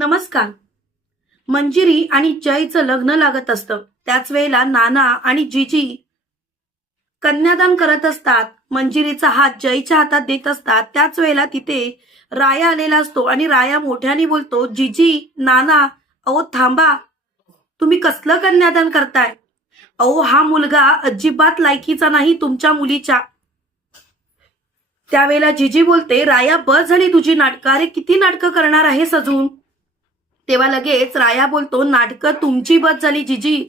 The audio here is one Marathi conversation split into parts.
नमस्कार. मंजिरी आणि जयचं लग्न लागत असतं. त्याच वेळेला नाना आणि जिजी कन्यादान करत असतात. मंजिरीचा हात जयच्या हातात देत असतात. त्याच वेळेला तिथे राया आलेला असतो आणि राया मोठ्याने बोलतो जिजी नाना अहो थांबा. तुम्ही कसलं कन्यादान करताय? अहो हा मुलगा अजिबात लायकीचा नाही तुमच्या मुलीच्या. त्यावेळेला जिजी बोलते राया बस झाली तुझी नाटकं. अरे किती नाटकं करणार आहे सजून? तेव्हा लगेच राया बोलतो नाटकं तुमची बस झाली जिजी.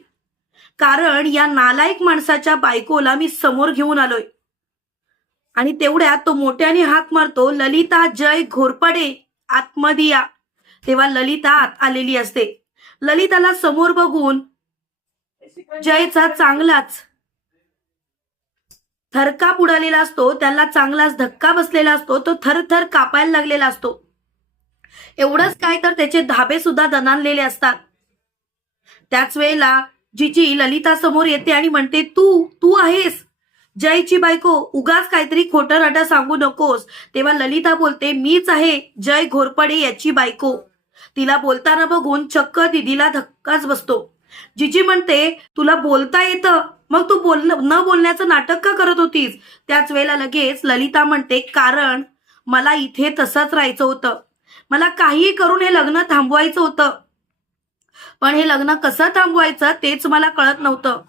कारण या नालायक माणसाच्या बायकोला मी समोर घेऊन आलोय. आणि तेवढ्यात तो मोठ्याने हाक मारतो ललिता जय घोरपडे आतमध्ये या तेव्हा ललिता आत आलेली असते. ललिताला समोर बघून जयचा चांगलाच थरकाप उडालेला असतो त्याला चांगलाच धक्का बसलेला असतो तो थरथर कापायला लागलेला असतो. एवढंच काय तर त्याचे धाबे सुद्धा दणानलेले असतात. त्याच वेळेला जिजी ललिता समोर येते आणि म्हणते तू तू आहेस? जयची बायको उगाच काहीतरी खोटं नाटं सांगू नकोस. तेव्हा ललिता बोलते मीच आहे जय घोरपडे याची बायको. तिला बोलताना बघून चक्क दिदीला धक्काच बसतो. जिजी म्हणते तुला बोलता येतं? मग तू बोल न बोलण्याचं नाटक का करत होतीस? त्याच वेळेला लगेच ललिता म्हणते कारण मला इथे तसंच राहायचं होतं. मला काहीही करून हे लग्न थांबवायचं होतं. पण हे लग्न कसं थांबवायचं तेच मला कळत नव्हतं.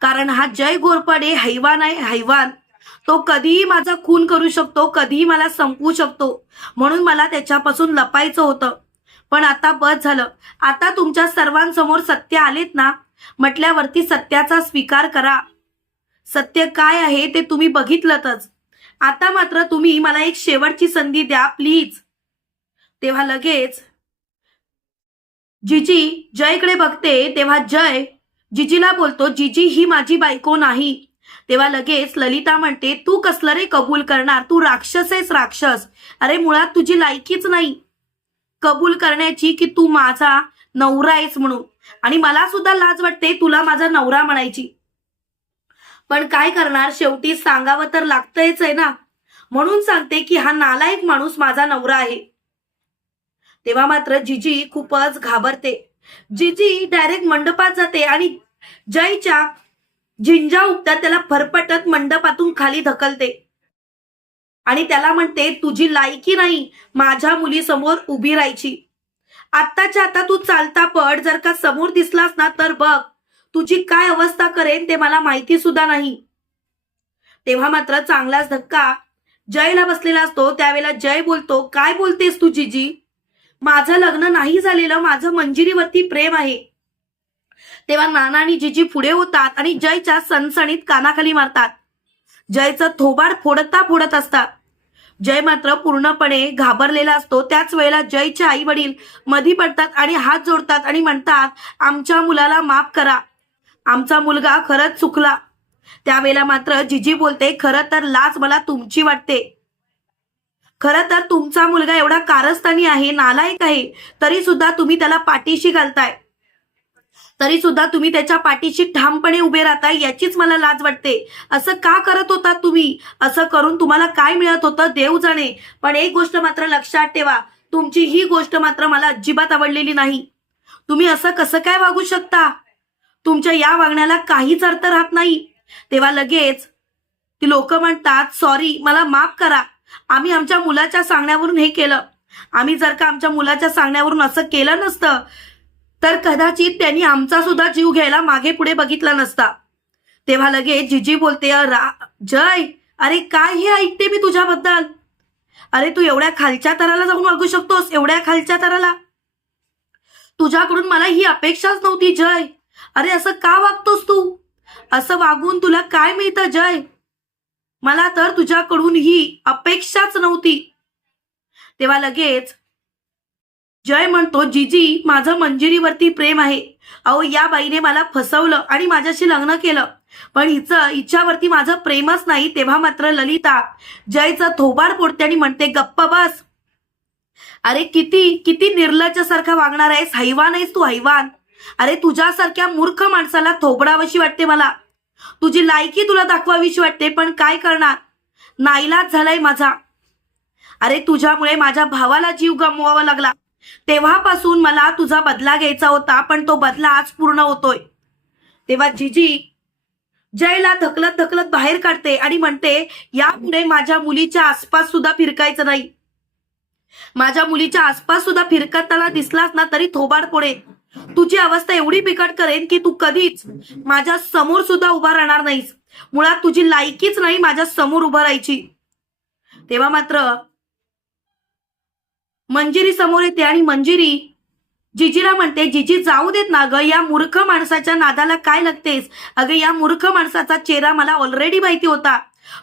कारण हा जय गोरपाडे हैवान आहे हैवान. तो कधीही माझा खून करू शकतो कधीही मला संपवू शकतो. म्हणून मला त्याच्यापासून लपायचं होतं. पण आता बस झालं. आता तुमच्या सर्वांसमोर सत्य आलेत ना? म्हटल्यावरती सत्याचा स्वीकार करा. सत्य काय आहे ते तुम्ही बघितलंतच. आता मात्र तुम्ही मला एक शेवटची संधी द्या प्लीज. तेव्हा लगेच जिजी जयकडे बघते तेव्हा जय जिजीला बोलतो जिजी ही माझी बायको नाही. तेव्हा लगेच ललिता म्हणते तू कसलं रे कबूल करणार? तू राक्षस आहेस राक्षस. अरे मुळात तुझी लायकीच नाही. कबूल करण्याची की तू माझा नवरा आहेस म्हणून. आणि मला सुद्धा लाज वाटते तुला माझा नवरा म्हणायची. पण काय करणार? शेवटी सांगावं तर लागतंच आहे ना. म्हणून सांगते की हा नालायक माणूस माझा नवरा आहे. तेव्हा मात्र जिजी खूपच घाबरते. जिजी डायरेक्ट मंडपात जाते आणि जयच्या झिंजा उठतात त्याला फरफटत मंडपातून खाली ढकलते. आणि त्याला म्हणते तुझी लायकी नाही माझ्या मुलीसमोर उभी राहायची. आत्ताच्या आता तू चालता पड जर का समोर दिसलास ना तर बघ तुझी काय अवस्था करेन ते मला माहिती सुद्धा नाही. तेव्हा मात्र चांगलाच धक्का जयला बसलेला असतो. त्यावेळेला जय बोलतो काय बोलतेस तू जिजी? माझं लग्न नाही झालेलं माझं मंजिरीवरती प्रेम आहे. तेव्हा नाना आणि जिजी पुढे होतात आणि जयच्या सणसणीत कानाखाली मारतात. जयचं थोबाड फोडता फोडत असतात. जय मात्र पूर्णपणे घाबरलेला असतो. त्याच वेळेला जयचे आई वडील मधी पडतात आणि हात जोडतात आणि म्हणतात आमच्या मुलाला माफ करा. आमचा मुलगा खरंच चुकला. त्यावेळेला मात्र जिजी बोलते खरं तर लाज मला तुमची वाटते. खरं तर तुमचा मुलगा एवढा कारस्थानी आहे नालायक आहे तरी सुद्धा तुम्ही त्याला पाठीशी घालताय. तरी सुद्धा तुम्ही त्याच्या पाठीशी ठामपणे उभे राहताय याचीच मला लाज वाटते. असं का करत होता तुम्ही? असं करून तुम्हाला काय मिळत होतं? देव जाणे. पण एक गोष्ट मात्र लक्षात ठेवा तुमची ही गोष्ट मात्र मला अजिबात आवडलेली नाही. तुम्ही असं कसं काय वागू शकता? तुमच्या या वागण्याला काहीच अर्थ राहत नाही. तेव्हा लगेच ती लोक म्हणतात सॉरी मला माफ करा. आम्ही आमच्या मुलाच्या सांगण्यावरून हे केलं. आम्ही जर का आमच्या मुलाच्या सांगण्यावरून असं केलं नसतं तर कदाचित त्यांनी आमचा सुद्धा जीव घ्यायला मागे पुढे बघितला नसता. तेव्हा लगेच जिजी बोलते रा जय! अरे काय हे ऐकते मी तुझ्याबद्दल? अरे तू एवढ्या खालच्या तराला जाऊन वागू शकतोस एवढ्या खालच्या तराला? तुझ्याकडून मला ही अपेक्षाच नव्हती जय! अरे असं का वागतोस तू? असं वागून तुला काय मिळतं जय? मला तर तुझ्याकडून ही अपेक्षाच नव्हती. तेव्हा लगेच जय म्हणतो जिजी माझं मंजिरीवरती प्रेम आहे. अहो या बाईने मला फसवलं आणि माझ्याशी लग्न केलं. पण हिचं हिच्यावरती माझं प्रेमच नाही तेव्हा मात्र ललिता जयचं थोबाड फोडते आणि म्हणते गप्प बस. अरे किती किती निर्लज्जसारखा वागणार आहेस. हैवान आहेस तू हैवान. अरे तुझ्यासारख्या मूर्ख माणसाला थोबडावशी वाटते मला. तुझी लायकी तुला दाखवावीशी वाटते पण काय करणार? नाईलाज झालाय माझा. अरे तुझ्यामुळे माझ्या भावाला जीव गमवावा लागला. तेव्हापासून मला तुझा बदला घ्यायचा होता पण तो बदला आज पूर्ण होतोय. तेव्हा जिजी जयला धकलत धकलत बाहेर काढते आणि म्हणते यापुढे माझ्या मुलीच्या आसपास सुद्धा फिरकायचं नाही. माझ्या मुलीच्या आसपास सुद्धा फिरकताना दिसलास ना तरी थोबाड पोडे तुझी अवस्था एवढी बिकट करेन की तू कधीच माझ्यासमोर सुद्धा उभा राहणार नाहीस. मुळात तुझी लायकीच नाही माझ्यासमोर उभं राहायची. तेव्हा मात्र मंजिरी समोर येते आणि मंजिरी जिजीला म्हणते जिजी जाऊ देत ना ग या मूर्ख माणसाच्या नादाला काय लागतेस? अगं या मूर्ख माणसाचा चेहरा मला ऑलरेडी माहिती होता.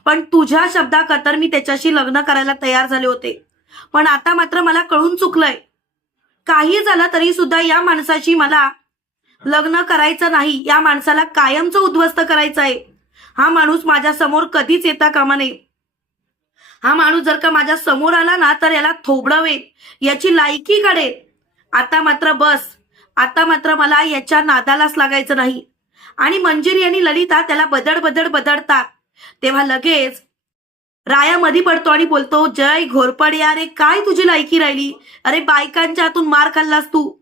पण तुझ्या शब्दाकतर मी त्याच्याशी लग्न करायला तयार झाले होते. पण आता मात्र मला कळून चुकलंय. काही झालं तरी सुद्धा या माणसाशी मला लग्न करायचं नाही. या माणसाला कायमचं उद्ध्वस्त करायचं आहे. हा माणूस माझ्यासमोर कधीच येता कामा नये. हा माणूस जर का माझ्यासमोर आला ना तर याला थोबडावे. याची लायकी काढे. आता मात्र बस. आता मात्र मला याच्या नादालाच लागायचं नाही. आणि मंजिरी आणि ललिता त्याला बदड बदड बदडतात. तेव्हा लगेच राया मधी पडतो आणि बोलतो जय घोरपडे अरे काय तुझी लायकी राहिली? अरे बायकांच्या हातून मार खाल्लास तू.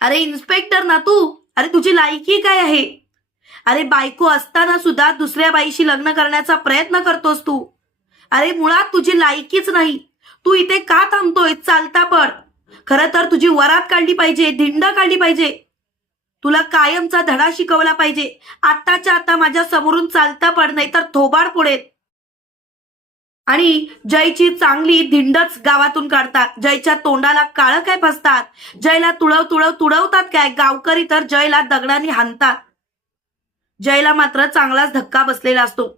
अरे इन्स्पेक्टर ना तू. अरे तुझी लायकी काय आहे? अरे बायको असताना सुद्धा दुसऱ्या बाईशी लग्न करण्याचा प्रयत्न करतोस तू. अरे मुळात तुझी लायकीच नाही. तू इथे का थांबतोय? चालता पड. खरं तर तुझी वरात काढली पाहिजे धिंड काढली पाहिजे. तुला कायमचा धडा शिकवला पाहिजे. आत्ताच्या आता माझ्या समोरून चालता पड नाही तर थोबाड पुढे. आणि जयची चांगली धिंडच गावातून काढतात. जयच्या तोंडाला काळं काय फसतात? जयला तुळव तुळव तुडवतात काय? गावकरी तर जयला दगडाने हाणतात. जयला मात्र चांगलाच धक्का बसलेला असतो.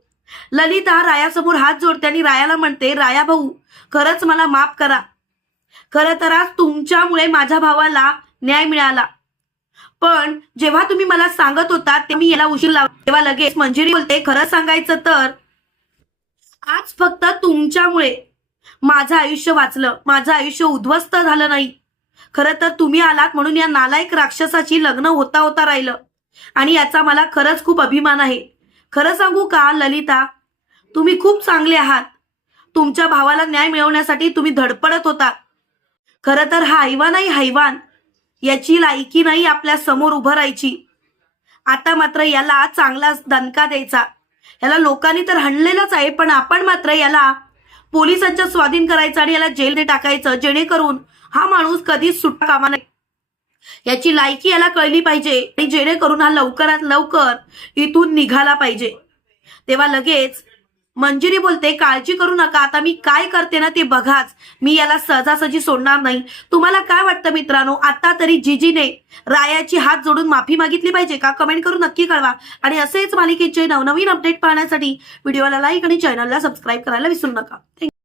ललिता रायासमोर हात जोडते आणि रायाला म्हणते राया भाऊ खरंच मला माफ करा. खरं तर आज तुमच्यामुळे माझ्या भावाला न्याय मिळाला. पण जेव्हा तुम्ही मला सांगत होता ते मी याला उशीर लावला. तेव्हा लगेच मंजिरी बोलते खरं सांगायचं तर आज फक्त तुमच्यामुळे माझं आयुष्य वाचलं माझं आयुष्य उद्ध्वस्त झालं नाही. खरं तर तुम्ही आलात म्हणून या नालायक राक्षसाची लग्न होता होता राहिलं. आणि याचा मला खरंच खूप अभिमान आहे. खरं सांगू का ललिता? तुम्ही खूप चांगले आहात. तुमच्या भावाला न्याय मिळवण्यासाठी तुम्ही धडपडत होता. खरं तर हा हैवान आहे हैवान याची लायकी नाही आपल्यासमोर उभं राहायची. आता मात्र याला चांगला दणका द्यायचा. याला लोकांनी तर हणलेलंच आहे पण आपण मात्र याला पोलिसांच्या स्वाधीन करायचं आणि याला जेलने टाकायचं जेणेकरून हा माणूस कधीच सुट्टा कामा नाही याची लायकी याला कळली पाहिजे आणि जेणेकरून हा लवकरात लवकर इथून निघाला पाहिजे. तेव्हा लगेच मंजिरी बोलते काळजी करू नका आता मी काय करते ना ते बघाच. मी याला सहजासहजी सोडणार नाही. तुम्हाला काय वाटतं मित्रांनो? आता तरी जीजीने रायाची हात जोडून माफी मागितली पाहिजे का? कमेंट करून नक्की कळवा. आणि असेच मालिकेचे नवनवीन अपडेट पाहण्यासाठी व्हिडिओला लाईक आणि चॅनलला सबस्क्राईब करायला विसरू नका.